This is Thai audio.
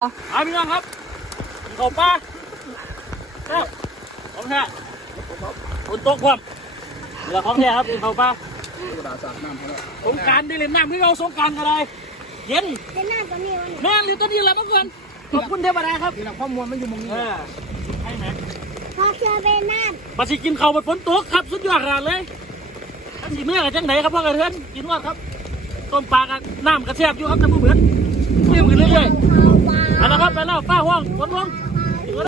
เอาพี่น้องครับเข้าป่าครับของแท้ฝนตกพร้อมเหลือของแท้ครับเข้าป่าสงกรานต์ได้เล่นน้ำที่เราสงกรานต์กันเลยเย็น เล่นน้ำตัวนี้วันนี้ แม่หรือตัวนี้แหละเมื่อคืนขอบคุณเทวดาครับ นี่แหละข้อมูลมันอยู่ตรงนี้ ให้แม็ก พอเชื่อเป็นน้ มาสิกินข้าวบนฝนตกครับสุดยอดขนาดเลยอันสีเมื่อกับจังไหนครับพ่อกระเทือนกินว่าครับต้มปลากันน้ำกระเทียบอยู่ครับจะเหมือนเที่ยวกันเรื่อย ำข้าวปลา ๆเอาละครับไปแล้วป้าห้องฝนลง เ